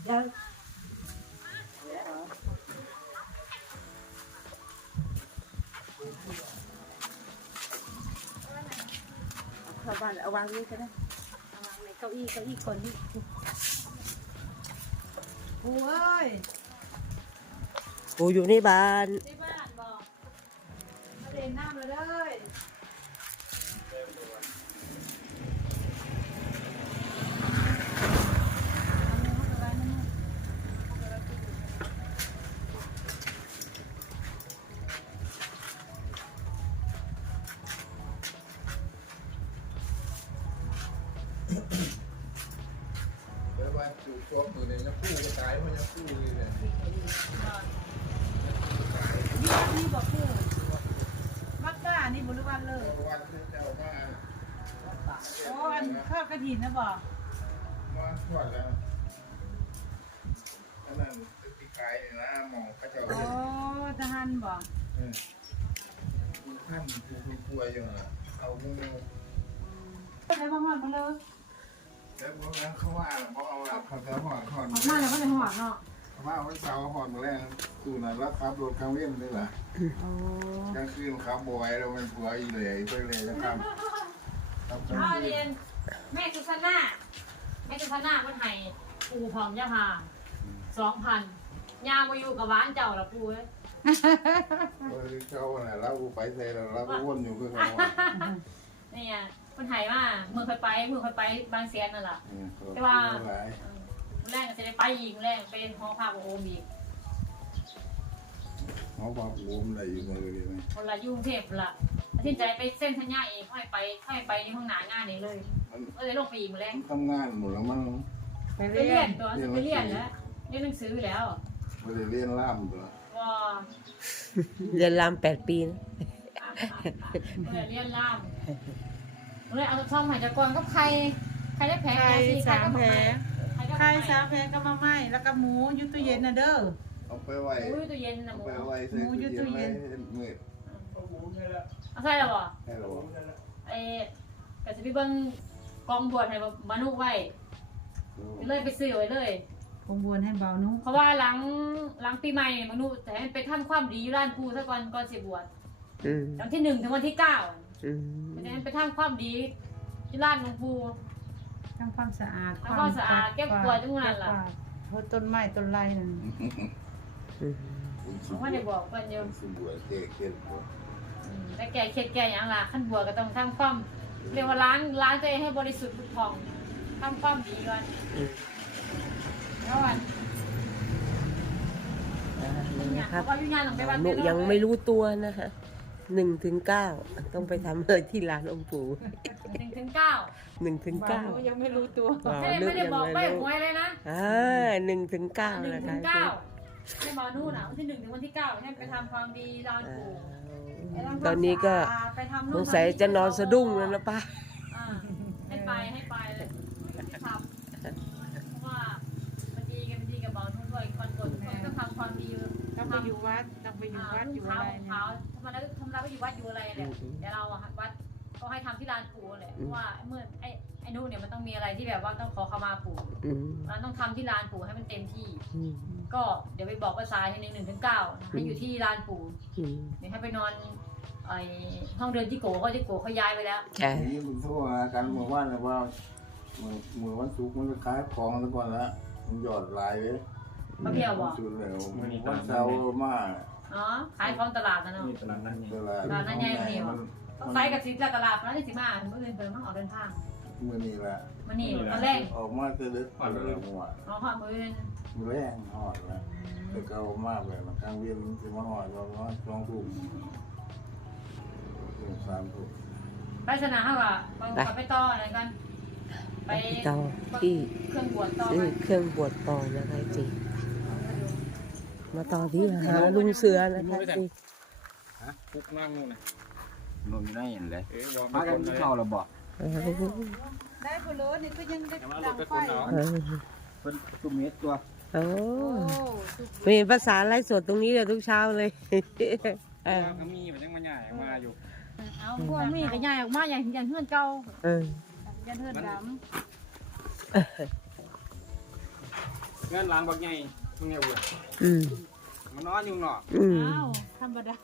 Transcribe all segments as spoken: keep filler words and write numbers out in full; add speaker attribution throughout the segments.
Speaker 1: ยังเข้าบ้านเอาวางนี่ก็ได้เอาวางในเก้าอี้เก้าอี้คนนี่ปูเอ้ย
Speaker 2: ปูอยู่ในบ้าน
Speaker 1: ที่บ้านบอกมาเล่นน้ำเลย
Speaker 3: เดี๋ยวว่าจูบตัวมือเนี่ยยังคู่กระจายมันยังคู่เลยเนี่ย
Speaker 1: นี่บอกคู่มักบ้านี่บริวารเลย
Speaker 3: วันที่เจ้ามา
Speaker 1: โอ้อันข้าวกระถินนะบอก
Speaker 3: มาทวดแล้วอันนั้นตึกที่ขายนะหมองพระเจ้า
Speaker 1: โอ้ทหารบอก
Speaker 3: เออท่านคือป่วยอยู่นะเอาเงิน
Speaker 1: อะไรบ้างมาบ้างเลย
Speaker 3: แล้วพวกนั้นเขาว่าเขาเอาละเขาจะห่อนห่อน
Speaker 1: ออกมาแล้วก็เลยหอดเนาะ
Speaker 3: เขาว่าวันเสาร์ห่อนมาแรงกูน่ะแล้วครับโดนกลางเว้นด้วยล่ะ
Speaker 1: โอ้
Speaker 3: กลางคืนครับบอยเราเป็นผัวอีเลยไปเลยนะครับครับ
Speaker 4: เอาเรียนแม่สุสานาแม่สุสานามันให้ปูพร้อมยาพาสองพันยามาอยู่กับบ้านเจ้าละปูเอ้ย
Speaker 3: เขาน่ะเราไปใส่เราเราก็วนอยู่คือเขา
Speaker 4: เนี่ยมันให้มาเมื่อเคยไปเมื่อเคยไปบางแสนนั่นแหละ
Speaker 3: แต่ว่า
Speaker 4: มื้อแรกก็จะได้ไปอีกมื้อแรกเป็นหอพาโอมอีก
Speaker 3: เขาบอกรวมอะไรอยู่ในเรื่องนี้
Speaker 4: คนละอยุ่กรุงเทพละตัดสินใจไปเส้นทัญญาเองค่อยไปค่อยไปในห้องหนางานนี้เลย
Speaker 3: มัน
Speaker 4: ก็เลยลงไปอีกมื้อแรก
Speaker 3: ทำงานหมดแล้วมัน
Speaker 1: ไป
Speaker 4: ไป
Speaker 1: เรี
Speaker 4: เรี
Speaker 1: ย
Speaker 4: ย
Speaker 1: น
Speaker 4: นตัวไปเรียนแล้วเรียนหนังสือแล้ว
Speaker 3: ไม่ได้เรียนล่ามตัว
Speaker 4: ว่า
Speaker 2: เรียนรามแปดปีนะ
Speaker 4: เรียนล่ามเลยเอาช่องหายจากกรก็ใครใครได้แผล
Speaker 1: ไข่สามแผล
Speaker 4: ใครก็
Speaker 1: ไข่สามแผลก็มาไหม้แล้วก็หมูยุตู้เย็นนะเด้อ
Speaker 3: เอาไปไว้
Speaker 4: อุ้ยตู้เย็นนะหมู
Speaker 3: ไปไว้ใส่ตู้เย็นไว้มืด
Speaker 4: เอาใช่หรอบ่
Speaker 3: ให้เรา
Speaker 4: ไอ้กสิบเบิ้งกองบวชให้มานุไว้เลยไปซื้อไว้เลย
Speaker 1: คงบวนให้เบานุ
Speaker 4: เพราะว่าหลังหลังปีใหม่มานุแต่ให้ไปทำความดีอยู่ร้านปูซะก่อนก่อนสิบวช
Speaker 2: อืม
Speaker 4: วันที่หนึ่งถึงวันที่เก้า
Speaker 2: อืม
Speaker 4: แต่ให้ไปทำความดีที่ร้านหลวงปู่
Speaker 1: ทำความสะอาด
Speaker 4: ทำความสะอาดเก็บกวาดทุกงานล่ะ
Speaker 1: เฮ้ยต้นไม้ต้นไรนั่น
Speaker 2: อืม
Speaker 4: ผมว่าได้บอกเพิ่นอยู่
Speaker 3: สุบัวเจ๊เข็ดบัว
Speaker 4: อืมแต่แก่เครียดแก่อย่างล่ะขั้นบัวก็ต้องทำความเรียกว่าล้างล้างตัวเองให้บริสุทธิ์ผุดผ่องทำความดีก่อน
Speaker 2: อืม
Speaker 4: แล้ววัน
Speaker 2: อ่านี่นะครับ
Speaker 4: เพราะว่าวิญญาณต้องไปวัด
Speaker 2: หนูยังไม่รู้ตัวนะคะหนึ่งถึงเก้าต้องไปทำเลยที่ร้านองค์ปู่
Speaker 4: หนึ่งถึงเก้า
Speaker 2: หนึ่งถึงเก้า
Speaker 1: ยังไม่รู้ตัว
Speaker 4: ไม่ได้ไม่ได้บอกใบหวยเลยนะ
Speaker 2: อ่าหนึ่งถึงเก้า
Speaker 4: หนึ่ง
Speaker 2: นะ
Speaker 4: ถึ
Speaker 2: คะ
Speaker 4: งเก้าให้บอกนู่นน่ะวันที่หนึ่งถึงวันที่เก้าให้ไปทำความดีลานปู่ไปทำความ
Speaker 2: ตอนนี้ก็
Speaker 4: สะอาดไปทำ
Speaker 2: ส
Speaker 4: นู่
Speaker 2: ง
Speaker 4: น
Speaker 2: สัย
Speaker 4: ทำ
Speaker 2: จะนอนสะดุ้งแล้วนะป้า
Speaker 4: อ่าให้ไปให้ไปเลยที่ทำเพราะว่ามันดีกันมันดีกับเบาทุ่งด้วยคนกดคนก็ทำความดี
Speaker 1: ต้องไปอยู่วัดต้องไปอยู่
Speaker 4: อ่า
Speaker 1: วัด
Speaker 4: ลู
Speaker 1: อก ยู่
Speaker 4: ค้า
Speaker 1: อะไร
Speaker 4: ของ
Speaker 1: เนี่ย
Speaker 4: เขาทำไมแล้วทำเราก็อยู่วัดอยู่อะไรแหละแต่เราอะวัดก็ให้ทำที่ลานปู่แหละเพราะว่าเมื่อไอ้ไอ้นู่นเนี่ยมันต้องมีอะไรที่แบบว่าต้องขอขมาปู่
Speaker 2: อืม
Speaker 4: เราต้องทำที่ลานปู่ให้มันเต็มที่
Speaker 2: อืม
Speaker 4: ก็เดี๋ยวไปบอกภาษาทีหนึ่งหนึ่งถึงเก้าให้อยู่ที่ลานปู่
Speaker 2: อืม
Speaker 4: เดี๋ยวให้ไปนอนไอ้ห้องเดินที่โกเขาที่โกเขาย้ายไปแล้ว
Speaker 2: ใช่
Speaker 3: นี่คุณโทษกันเมื่อวานเลยว่าเมื่อเมื่อวันศุกร์มันจะขายของแล้วก่อนละมันหยอดลายเลย
Speaker 4: มาเที่ยวบอก
Speaker 3: จุดแล้ววันเสาร์มา
Speaker 4: อ๋อขายของตลาดนะเนาะ
Speaker 5: นี่ตลาดนั้นนี่
Speaker 3: ตลาด
Speaker 4: ตลาดนั่นใหญ่กว่านี้วะ ต้องใส่กับสินตลาดนะที่สิมาเมื่อคืนเพิ่งต้องออกเดินทาง
Speaker 3: มื่อนี้ละ
Speaker 4: มันนี่ตอนแรก
Speaker 3: ออกมาจะเลือกอะไรเมื่อวาน
Speaker 4: อ๋อความมืออื่น
Speaker 3: แรงหอดแล้วแต่เก่ามากเลยมันกลางเวียนมันจะมาหอดเราเนาะสองทุ่มถึงสามทุ่ม
Speaker 4: ไปสนามเขาอะบางคนไปต่ออะไรกัน ไป
Speaker 2: ต่อที่
Speaker 4: เครื่องบวชต่อ
Speaker 2: ซื้อ
Speaker 4: กัน
Speaker 2: เครื่องบวชต่อนะคะจริงมาต่อที่หาลุงเสือนะคะจริง
Speaker 5: ฮะคุกนั่งนู่นนะ
Speaker 6: นนไม่ได้เห็นเลย
Speaker 5: เอ๊ะวอร์ม
Speaker 6: มา
Speaker 5: มา
Speaker 6: กั
Speaker 5: กัน น
Speaker 6: ที่
Speaker 5: เลย
Speaker 6: เข้าระบอก
Speaker 2: เออ
Speaker 1: ได้พลนี่ก็ยังได้
Speaker 5: แต่ว่า
Speaker 1: ดั
Speaker 5: เรา
Speaker 1: ง
Speaker 5: ไป
Speaker 1: ไฟ
Speaker 5: คนเนาะ
Speaker 2: เออ
Speaker 6: เพิ่นตุ้มเม็ดตัว
Speaker 2: โอ้
Speaker 1: โอ้สุด
Speaker 2: ไม่เห็นภาษาไลฟ์สดตรงนี้เลยทุกเช้าเลยเออ
Speaker 5: ก็มีมันยังมาใหญ่มาอยู่
Speaker 4: เอาพวกมีก็ใหญ่ออกมาอย่างอย่างเฮือนเก่า
Speaker 2: เออ
Speaker 4: อย่างเฮือนด
Speaker 5: คือเงินล้างบักใหญ่มึงเนี่ยเว้ย
Speaker 2: อืม
Speaker 5: มันนอนอยู่เนาะ
Speaker 2: อืม
Speaker 4: อ้าวธรรมดา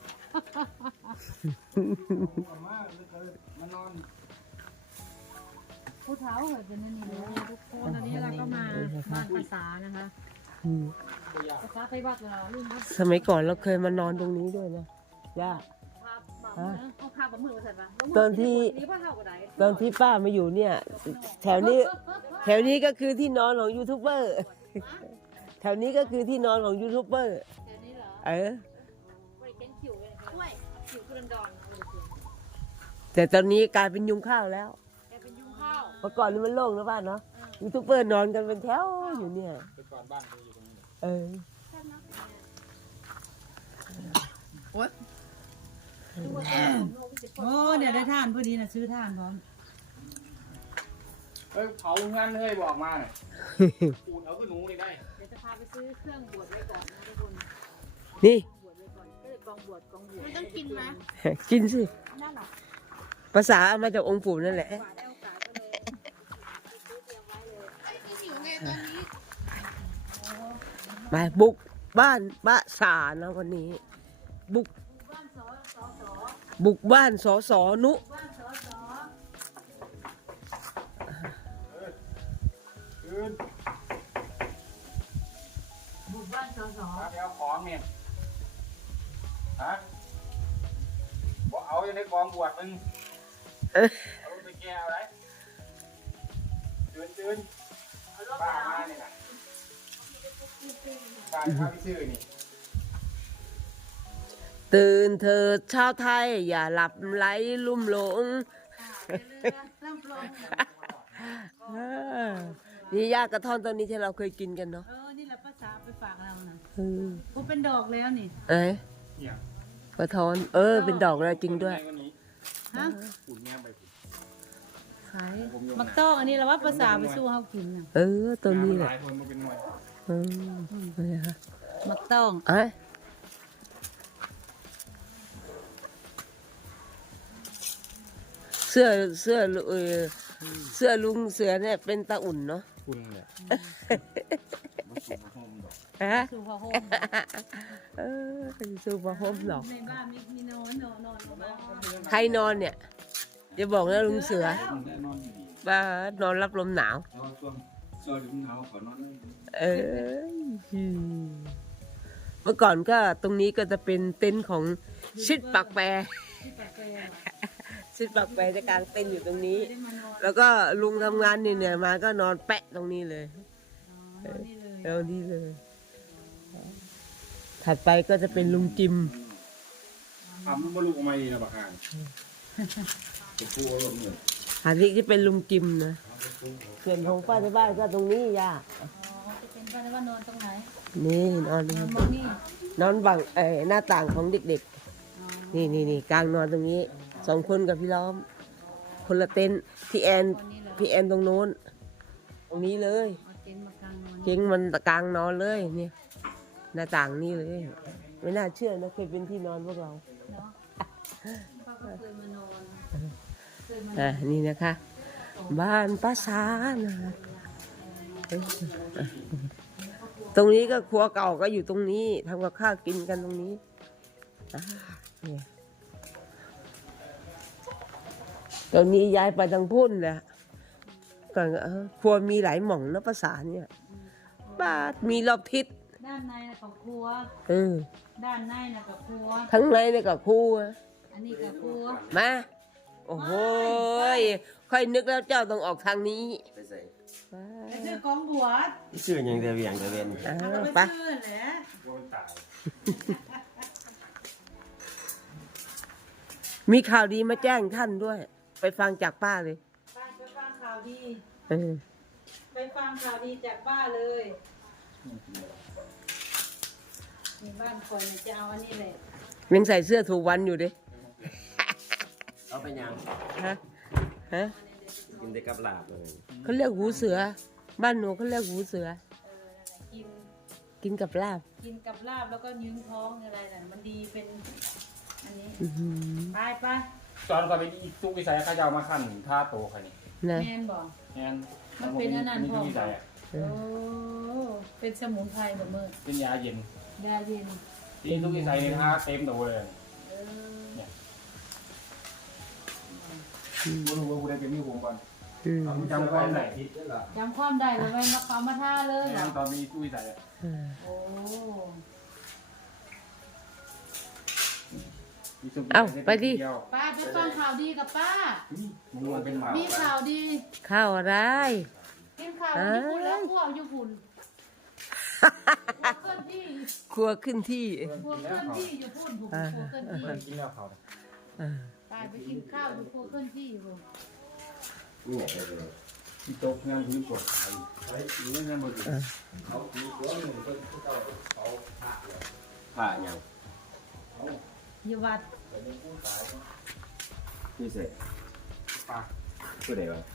Speaker 5: มันนอน
Speaker 4: ผู้เท้าเหรอเป็นนี่เลยทุกคนตอนนี้เราก็มาบ้านภาษานะคะ
Speaker 2: อืม
Speaker 4: ภาษาไปวัดเหรอลุงครับ
Speaker 2: สมัยก่อนเราเคยมานอนตรงนี้ด้วยนะย่า
Speaker 4: พาบ่าวเอาพาบ่าวมือมาใส่ปะ
Speaker 2: ตอนที่
Speaker 4: นี่พ่อเท่ากับไหน
Speaker 2: ตอนที่ป้ามาอยู่เนี่ย แถวนี้ แถวนี้ก็คือที่นอนของยูทูบเบอร์ แถวนี้ก็คือที่นอนของยูทูบเบอร์
Speaker 4: เดี๋ยวนี้เหรอ
Speaker 2: เออ
Speaker 4: บริเกนคิวเลยค่ะคิวคือดอนๆ
Speaker 2: แต่ตอนนี้กลายเป็นยุงข้าวแล้ว
Speaker 4: แกเป็นยุงข้าว
Speaker 2: เมื่อก่อนนี่มันโล่งนะบ้านเนาะยูทูบเบอร์นอนกันเป็นแถวอยู่เนี่ย
Speaker 5: เป็นก่อนบ้านกูอยู่ตรงนี้
Speaker 2: เออ
Speaker 1: โอ้เดี๋ยวได้ท่านพอดีนะซื้อท่านพร้อม
Speaker 5: เฮ้ยเผาเงินเฮ้ยบอกมาหน่อยปูนเอาขึ้นหนูนี่ได้
Speaker 4: เดี๋ยวจะพาไปซื้อเครื่องบวชไว้ก่อนนะทุกคน
Speaker 2: นี่
Speaker 4: บวชไว้ก่อนก็เลยกองบวชกองบวช
Speaker 1: มันต้องกินนะ
Speaker 2: กินสิ
Speaker 4: น่าหลับ
Speaker 2: ภาษาเอามาจากองค์ปู่นั่นแหละ
Speaker 4: กว่าได้โอกาสก็เลยซื้อเตรียมไว้เลย
Speaker 1: กินอยู่ไงตอนนี้
Speaker 2: มาบุกบ้านบ้าสานะวันนี้ บุก
Speaker 4: บ้านสอสอสอ
Speaker 2: บุกบ้านสอสอนุ
Speaker 4: บ้านสอสอ
Speaker 5: ยืน
Speaker 4: บุกบ้านสอสอ
Speaker 5: มาไปเอาของเนี่ยฮะบอกเอาอยู่ในกองบวชมึง
Speaker 2: เอ้ย
Speaker 5: เอาไปแก้วไรจืนจืน
Speaker 4: เอารถ
Speaker 5: ป้า
Speaker 4: มา
Speaker 5: มาเนี่ยนะป้าข้าพี่ชื่อนี่
Speaker 2: ตื่นเถิดชาวไทย อย่าหลับไหลลุ่มหลง
Speaker 1: เริ่มปลง
Speaker 2: เออนี่ยากระท่อนตอนนี้ที่เราเคยกินกันเนาะ
Speaker 1: เออนี่แหละภาษาไปฝากเรานะ
Speaker 2: เออ
Speaker 1: กูเป็นดอกแล้วนี่
Speaker 2: เอ้ย
Speaker 5: เนี่ย
Speaker 2: กระท้อน เออ เป็นดอกแล้วจริงด้วย
Speaker 5: วันนี้
Speaker 1: ฮะ
Speaker 5: ปูนแง่ไปปูน
Speaker 1: ขาย
Speaker 5: ผมโยน
Speaker 1: มักต้องอันนี้เราว่าภาษาไปสู้เฮากินน่ะ
Speaker 2: เออตัวนี้แห
Speaker 5: ห
Speaker 2: ละ
Speaker 5: ลายคนมาเป็นหน่วย
Speaker 2: เออเนี่ยฮะ
Speaker 1: มักต้อง
Speaker 2: เอ้ยเสื้อเสื้อเออเสื้อลุงเสือเนี่ยเป็นตาอุ่นเนาะ
Speaker 5: คุณเนี่ย
Speaker 2: ฮะ
Speaker 1: สู่พ่อโฮม
Speaker 2: เออซูเปอร์โฮมหรอก
Speaker 1: ในบ้านมีมีนอนนอนนอนนอน
Speaker 2: ใครนอนเนี่ยจะบอกนะลุงเสือ
Speaker 6: นอนอยู่ดี
Speaker 2: ว่านอนรับลมหนาว
Speaker 6: แล้วช่วงช่วงฤดูหนาวขอนอนเลย
Speaker 2: เออเมื่อก่อนก็ตรงนี้ก็จะเป็นเต็นท์ของชิดปากแปร
Speaker 1: ที่ปากแปร
Speaker 2: ชิดปากแปรจะกางเต็นท์อยู่ตรงนี้
Speaker 1: ได้มานอน
Speaker 2: แล้วก็ลุงทำงานเหนื่อยๆมาก็นอนแปะตรงนี้เลย
Speaker 1: นอนนี่เลย
Speaker 2: ตรงนี้เลย ถัดไปก็จะเป็นลุงจิม
Speaker 5: ทำบลูกออกมาดีนะบักฮาน
Speaker 6: จะพูดว่าแบบเหมือน
Speaker 2: อันนี้จะเป็นลุงจิมนะส่วนของป้าที่บ้านก็ตรงนี้ย่า
Speaker 1: อ๋อจะเป็นบ้านว่านอนตรงไหน
Speaker 2: นี่นอน
Speaker 1: นอนมองนี่
Speaker 2: นอนบังเออหน้าต่างของเด็ก
Speaker 1: อ๋อ
Speaker 2: ๆ นี่นี่นี่กลางนอนตรงนี้สองคนกับพี่ล้อม คนละเต็นท์พี่แอนพี่แอนตรงโน้น ตรงนี้เลย
Speaker 1: เอาเต็นท์มากางนอน
Speaker 2: เจ๊งมันกลางนอนเลยเนี่ยหน้าต่างนี่เลย ไม่น่าเชื่อนะเคยเป็นที่นอนพวกเรา
Speaker 1: เนาะป้าก็เคยมานอนเคยมา
Speaker 2: อ่ะนี่นะคะ บ้านป้าสานะคะเอ้ยตรงนี้ก็ครัวเก่าก็อยู่ตรงนี้ทำกับข้าวกินกันตรงนี้อ่าเนี่ยตอนนี้ย้ายไปทางพุ่นแหละก่อนก็เออครัวมีหลายหม่องนะภาษาเนี่ยบ้านมีรอบทิศ
Speaker 1: ด้านในนะกับครัว
Speaker 2: เออ
Speaker 1: ด้านในนะกับครัว
Speaker 2: ทั้งในเนี่ยก็ครัว
Speaker 1: อันนี้กับครัว
Speaker 2: มา โอ้โหยค่อยนึกแล้วเจ้าต้องออกทางนี้
Speaker 6: ไปใส่
Speaker 1: ไปซื้อกองบวช
Speaker 6: ชื่อยังแต่เวียงแต่เวียน
Speaker 2: อ่า
Speaker 1: เอา
Speaker 2: ไป
Speaker 1: ไปซื้อแหละ
Speaker 5: โดนตาย
Speaker 2: มีข่าวดีมาแจ้งท่านด้วย ไปฟังจากป้าเลย
Speaker 1: ไปไปฟังข่าวดี
Speaker 2: เออ
Speaker 1: ไปฟังข่าวดีจากป้าเลยมีบ้านคนเนี่ยจะเอาอันนี้เลย
Speaker 2: ยังใส่เสื้อถูกวันอยู่ดิ
Speaker 6: เอาไปยัง
Speaker 2: ฮะ ฮะ
Speaker 6: กินได้กับลาบเลย
Speaker 2: เขาเรียกหูเสือ บ้านหนูเขาเรียกหูเสือ
Speaker 1: เออนั่นแหละกิน
Speaker 2: กินกับลาบ
Speaker 1: กินกับลาบแล้วก็ยืงท้องอะไรน่ะมันดีเป็นอันนี้
Speaker 2: อื้อหือ
Speaker 1: ไปไป
Speaker 5: ตอนก่อนไปอีตุกวิสัยข้าจะเอามาขั้นท่าโตใครนี่
Speaker 2: นะ
Speaker 1: แมนบอก
Speaker 5: แอน
Speaker 1: มันเป็นอันนั้นพอ
Speaker 5: มีวิสัยอ่ะ
Speaker 4: โอ้เป็นสมุนไพรแบบเมื่อ
Speaker 5: เป็นยาเย็น
Speaker 4: ยาเย็น
Speaker 5: ที่ทุกที่ใส่ในท่าเต็มตัวเลย
Speaker 4: เออ
Speaker 5: กูรู้ว่ากูได้เป็นมีผมก่อน
Speaker 2: อืม
Speaker 5: จำความได้
Speaker 4: จำความได้เลยแม่งมาปามาท่าเลยเหรอ
Speaker 5: ตอนนี้ตุ้ยใส่
Speaker 4: โอ้
Speaker 2: เอาไปดิ
Speaker 4: ป้าไปฟังข่าวดีกับป้า
Speaker 5: มึงเป็นหมา
Speaker 4: มีข่าวดี
Speaker 2: ข้าวอะไร
Speaker 4: กินข่าวญี่ปุ่นแล้วพวกญี่ปุ่นพวกเคลื่อนที่
Speaker 2: ครัวขึ้นที่
Speaker 4: พวกเคลื่อนที่อยู่พุ่นผมพวกเคลื่อนที่
Speaker 5: กินแล้วเขา
Speaker 2: อ่า
Speaker 4: ป้าไปกินข้าวอยู่พวกเคลื่อนที่อยู่
Speaker 6: นี่ไงเลย
Speaker 5: ที่โต๊ะงานพื้นปวดขาไอ้หรืองานบน
Speaker 3: เขาคือตัวหนึ่งเป็นผู้เจ้าเขาพระเลย
Speaker 6: ผ้ายัง
Speaker 4: อยู่วัด
Speaker 6: นี่เสร็จ
Speaker 5: ปาก
Speaker 6: ผู้ใดวะ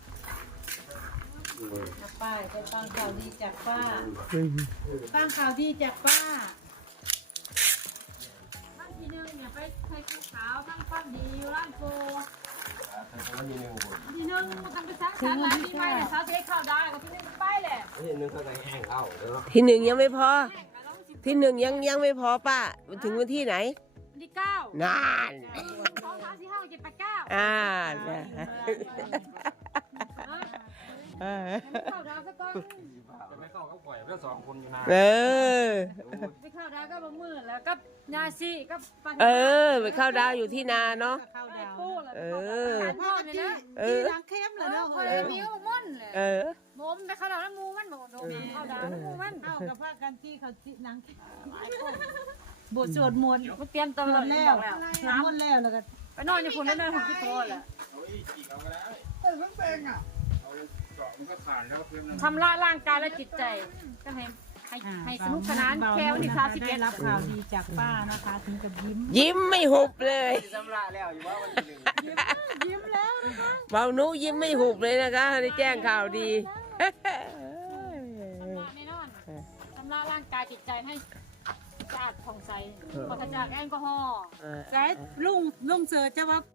Speaker 4: นะป้าไปฟังข่าวดีจากป้า
Speaker 2: อืม
Speaker 4: ฟังข่าวดีจากป้าท่านที่หนึ่งเนี่ยไปใช้ภูเขาทั้งความดีอยู่ร้านโฟ
Speaker 6: ทั้งทั้งนี้หนึ่งคน
Speaker 4: ที่หนึ่งทำไปซักสารร้านที่ไม่เนี่ยซาเจ๊เข้าได้ก็ที่หนึ่งไปแหละ
Speaker 6: นี่นึงข้างในแห้งเอาเด้อ
Speaker 2: ที่หนึ่งยังไม่พอ ที่หนึ่งยังยังไม่พอป้าถึงวันที่ไหน
Speaker 4: วันที่เก้าน
Speaker 2: าน
Speaker 4: สองสามสี่ห้าเจ็ดแปดเก้า
Speaker 2: อ่านะ
Speaker 4: เออเข้าดาวสักก้อน
Speaker 5: จะไม่เข้าก็ปล่อยเพื่อสองคนอยู่นาน
Speaker 2: เออ
Speaker 4: ไปเข้าดาวก็บะมือแล้วก็ยาซีก็ปัน
Speaker 2: เออ ไปเข้าดาวอยู่ที่นาเนาะ
Speaker 1: เข้าดาว
Speaker 4: ปูแล้ว
Speaker 2: เอ
Speaker 4: เข้า
Speaker 2: อ
Speaker 4: ดาวพ่อเนี่ยนะ
Speaker 2: เออ
Speaker 1: ล้างเข้มเลยเนาะ
Speaker 4: คอยมิ้วม่อนเลย
Speaker 2: เออ
Speaker 4: โมมไปเข้าดาวน้ำมูมันบอกโดนเข้าดาวน้ำมูมัน
Speaker 1: เข้ากับพากันที่เขาที่ล้างเข้มบทสวดมนต์
Speaker 4: มาเตรียมตัว
Speaker 1: สวด
Speaker 4: แล้
Speaker 1: แล้ว
Speaker 4: ว
Speaker 1: สวดมนต์แล้วแล้วก็
Speaker 4: ไปนอนอยู่คนนั้นนะผมคิดโทษแหละ
Speaker 5: เอาอีกกี่เอาก็ได้
Speaker 1: เออมันเป็นอ่ะ
Speaker 5: เอาเจาะมันก็ขาดแล้วเพิ่มน้ำ
Speaker 4: ทำละร่างกายและจิตใจก็ให้ให้ให้สนุกสนานแค่วันที่สามสิบเอ็
Speaker 1: ได้
Speaker 4: ด
Speaker 1: รับข่าวดีจากป้านะคะถึงกับยิ้ม
Speaker 2: ยิ้มไม่หุบเลย
Speaker 6: จำละแล้วอยู่ว่าวันที่หนึ่ง
Speaker 1: ยิ้มแล้วนะคะ
Speaker 2: เบานุยิ้มไม่หุบเลยนะคะได้แจ้งข่าวดี
Speaker 4: แน่นอนทำละร่างกายจิตใจให้สะอาดผ่องใสปราศจากแอลกอฮอล์
Speaker 1: แต่ลุงลุงเสือจะว่า